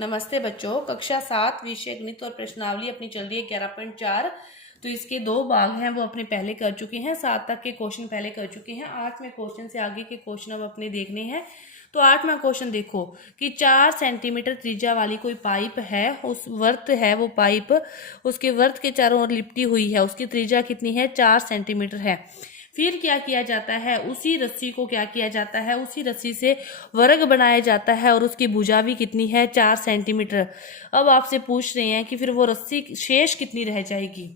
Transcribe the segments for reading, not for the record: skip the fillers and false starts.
नमस्ते बच्चों, कक्षा 7 विषय गणित और प्रश्नावली अपनी चल रही है 11.4। तो इसके दो भाग हैं वो अपने पहले कर चुके हैं। 7 तक के क्वेश्चन पहले कर चुके हैं। 8वें क्वेश्चन से आगे के क्वेश्चन अब अपने देखने हैं। तो 8वां क्वेश्चन देखो कि 4 सेंटीमीटर त्रिज्या वाली कोई पाइप है, उस वर्त है वो पाइप, उसके वर्त के चारों ओर लिपटी हुई है, उसकी त्रिज्या कितनी है? 4 सेंटीमीटर है। फिर क्या किया जाता है? उसी रस्सी को क्या किया जाता है? उसी रस्सी से वर्ग बनाया जाता है और उसकी भुजा भी कितनी है? 4 सेंटीमीटर। अब आपसे पूछ रहे हैं कि फिर वो रस्सी शेष कितनी रह जाएगी?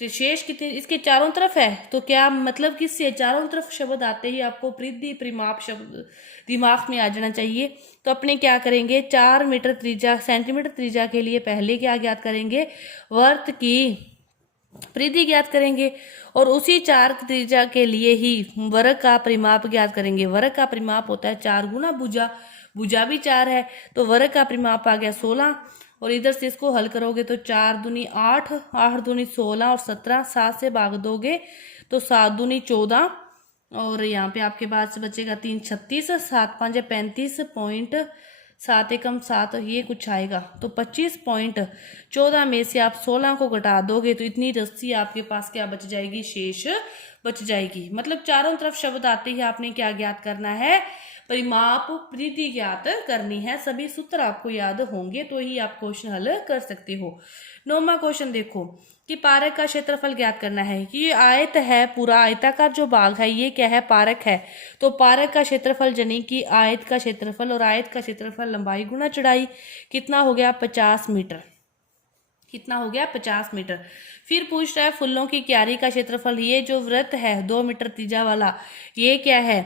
तो शेष कितनी इसके चारों तरफ है, तो क्या मतलब कि इससे चारों तरफ शब्द आते ही आपको परिधि परिमाप शब्द दिमाग में आ जाना चाहिए। तो अपने क्या करेंगे? 4 मीटर त्रिज्या सेंटीमीटर त्रिज्या के लिए पहले क्या ज्ञात करेंगे? वर्त की परिधि ज्ञात करेंगे और उसी 4 त्रिज्या के लिए ही वर्ग का परिमाप ज्ञात करेंगे। वर्ग का परिमाप होता है 4 गुना भुजा, भुजा भी 4 है तो वर्ग का परिमाप आ गया 16। और इधर से इसको हल करोगे तो 4 दूनी 8, 8 दूनी 16 और 17, 7 से भाग दोगे तो 7 दूनी 14 और यहाँ पे आपके पास बचेगा 3 36, 7 5 35 पॉइंट 7 एकम 7 ये कुछ आएगा। तो 25.14 में से आप 16 को घटा दोगे तो इतनी रस्सी आपके पास क्या बच जाएगी? शेष बच जाएगी। मतलब चारों तरफ शब्द आते ही आपने क्या ज्ञात करना है? परिमाप परिधि ज्ञात करनी है। सभी सूत्र आपको याद होंगे तो ही आप क्वेश्चन हल कर सकते हो। 9वां क्वेश्चन देखो कि पारक का क्षेत्रफल ज्ञात करना है कि ये आयत है, पूरा आयताकार जो भाग है ये क्या है? पारक है। तो पारक का क्षेत्रफल यानी कि आयत का क्षेत्रफल, और आयत का क्षेत्रफल लंबाई गुना चौड़ाई कितना हो गया? 50 मीटर। कितना हो गया? 50 मीटर। फिर पूछ रहा है फूलों की क्यारी का क्षेत्रफल। ये जो वृत्त है 2 मीटर त्रिज्या वाला, ये क्या है?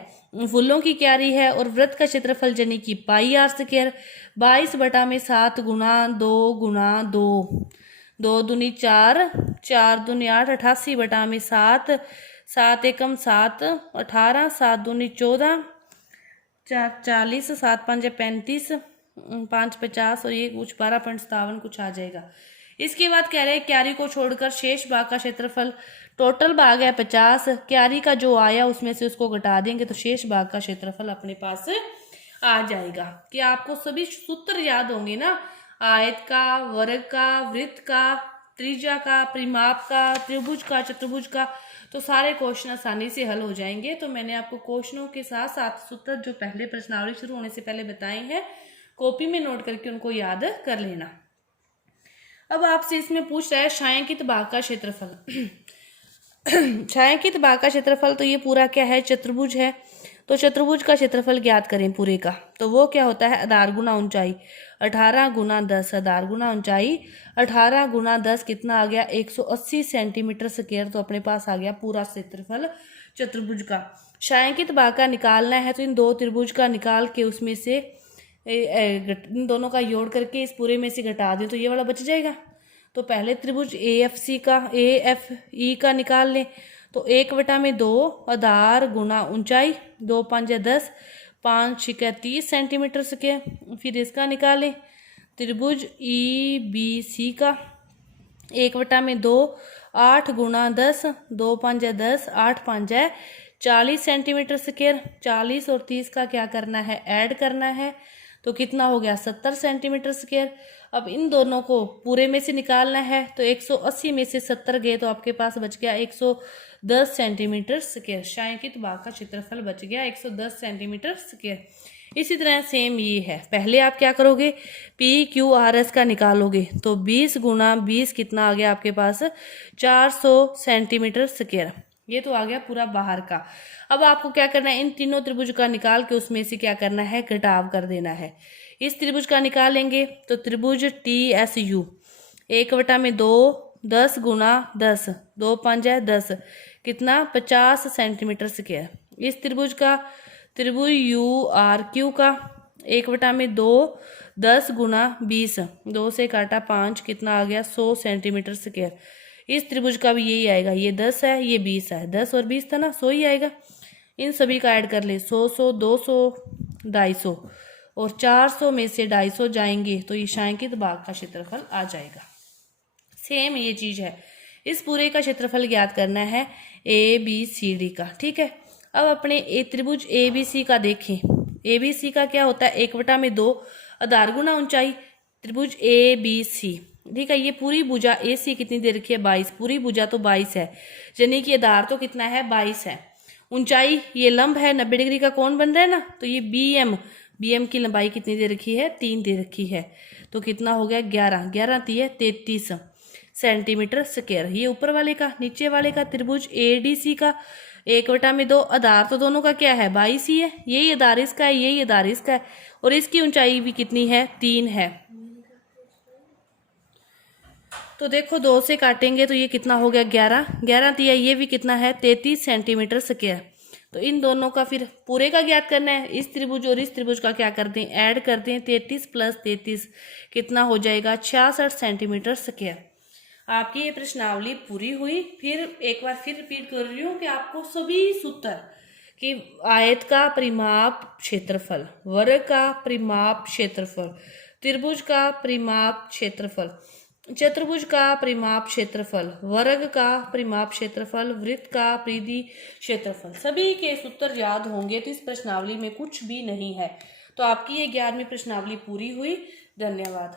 फूलों की क्यारी है और वृत्त का क्षेत्रफल यानी कि पाई आर स्क्वायर 22/7 गुना 2 गुना 2, 2 दूनी 4, 4 दूनी 8, 88/7, 7 एकम 7, 18, 7 दूनी 14, 40, 7 5 35, 5 50 और ये कुछ 12.57 कुछ आ जाएगा। इसके बाद कह रहे हैं क्यारी को छोड़कर शेष भाग का क्षेत्रफल, टोटल भाग है 50, क्यारी का जो आया उसमें से उसको घटा देंगे तो शेष भाग का क्षेत्रफल अपने पास आ जाएगा। कि आपको सभी सूत्र याद होंगे ना? आयत का, वर्ग का, वृत्त का, त्रिज्या का, परिमाप का, त्रिभुज का, चतुर्भुज का, तो सारे क्वेश्चन आसानी से हल हो जाएंगे। तो मैंने आपको क्वेश्चनों के साथ साथ सूत्र जो पहले प्रश्नावली शुरू होने से पहले बताए हैं, कॉपी में नोट करके उनको याद कर लेना। अब आपसे इसमें पूछ रहा है छायांकित भाग का क्षेत्रफल। छायांकित भाग का क्षेत्रफल, तो ये पूरा क्या है? चतुर्भुज है। तो चतुर्भुज का क्षेत्रफल ज्ञात करें पूरे का, तो वो क्या होता है? आधार गुना ऊंचाई 18 गुना 10, आधार गुना ऊंचाई 18 गुना 10 कितना आ गया? 180 सेंटीमीटर स्क्वायर। तो अपने पास आ गया पूरा क्षेत्रफल चतुर्भुज का। छायांकित भाग का निकालना है तो इन दो त्रिभुज का निकाल के उसमें से इन दोनों का जोड़ करके इस पूरे में से घटा दें तो ये वाला बच जाएगा। तो पहले त्रिभुज AFE का निकाल लें तो 1/2 आधार गुना ऊंचाई 2 5 10, 5 6 30 सेंटीमीटर स्क्वायर। फिर इसका निकालें त्रिभुज EBC का 1/2 8 गुना 10, 2 5 10, 8 5 40 सेंटीमीटर स्क्वायर। 40 और 30 का क्या करना है? ऐड करना है तो कितना हो गया? 70 सेंटीमीटर स्क्वायर। अब इन दोनों को पूरे में से निकालना है तो 180 में से 70 गए तो आपके पास बच गया 110 सेंटीमीटर स्क्वायर। छायांकित भाग का क्षेत्रफल बच गया 110 सेंटीमीटर स्क्वायर। इसी तरह सेम ये है। पहले आप क्या करोगे? PQRS का निकालोगे तो 20 गुना 20 कितना आ गया आपके पास? 400 सेंटीमीटर स्क्वायर। ये तो आ गया पूरा बाहर का। अब आपको क्या करना है? इन तीनों त्रिभुज का निकाल के उसमें से क्या करना है? घटाव कर देना है। इस त्रिभुज का निकालेंगे तो त्रिभुज TSU 1/2 10 गुना 10, 2 5 10 कितना? 50 सेंटीमीटर स्क्वायर। इस त्रिभुज का त्रिभुज URQ का 1/2 10 गुना 20, 2 से काटा 5 कितना आ गया? 100 सेंटीमीटर स्क्वायर। इस त्रिभुज का भी यही आएगा। ये 10 है, ये 20 है, 10 और 20 था ना, 100 ही आएगा। इन सभी का ऐड कर ले 100 100 200 250 और 400 में से 250 जाएंगे तो ये छायांकित भाग का क्षेत्रफल आ जाएगा। सेम ये चीज है। इस पूरे का क्षेत्रफल ज्ञात करना है ABCD का। ठीक है। अब अपने त्रिभुज ABC का देखें। ABC का क्या होता है? 1/2 आधार गुना ऊंचाई त्रिभुज ए बी सी, ठीक है। ये पूरी भुजा ए सी कितनी दे रखी है 22, पूरी भुजा तो 22 है, यानी कि आधार तो कितना है 22 है। ऊंचाई ये लंब है 90 डिग्री का कोण बन रहा है ना, तो ये बी एम की लंबाई कितनी दे रखी है 3 दे रखी है, तो कितना हो गया 11, 11 ती है 33 सेंटीमीटर स्क्वायर। ये ऊपर वाले का, नीचे वाले का त्रिभुज ए डी सी का 1/2 आधार तो दोनों का क्या है 22 ही है, यही आधार इसका है, यही आधार इसका है, और इसकी ऊंचाई भी कितनी है 3 है। तो देखो 2 से काटेंगे तो ये कितना हो गया 11, 11 दिया, ये भी कितना है 33 सेंटीमीटर स्क्वायर। तो इन दोनों का फिर पूरे का ज्ञात करना है, इस त्रिभुज और इस त्रिभुज का क्या करते हैं ऐड करते हैं, 33 + 33 कितना हो जाएगा 66 सेंटीमीटर स्क्वायर। आपकी ये प्रश्नावली पूरी हुई। फिर एक बार फिर रिपीट कर रही हूँ कि आपको सभी सूत्र कि आयत का परिमाप क्षेत्रफल, वर्ग का परिमाप क्षेत्रफल, त्रिभुज का परिमाप क्षेत्रफल, चतुर्भुज का परिमाप क्षेत्रफल, वर्ग का परिमाप क्षेत्रफल, वृत्त का परिधि क्षेत्रफल, सभी के सूत्र याद होंगे तो इस प्रश्नावली में कुछ भी नहीं है। तो आपकी ये 11वीं प्रश्नावली पूरी हुई। धन्यवाद।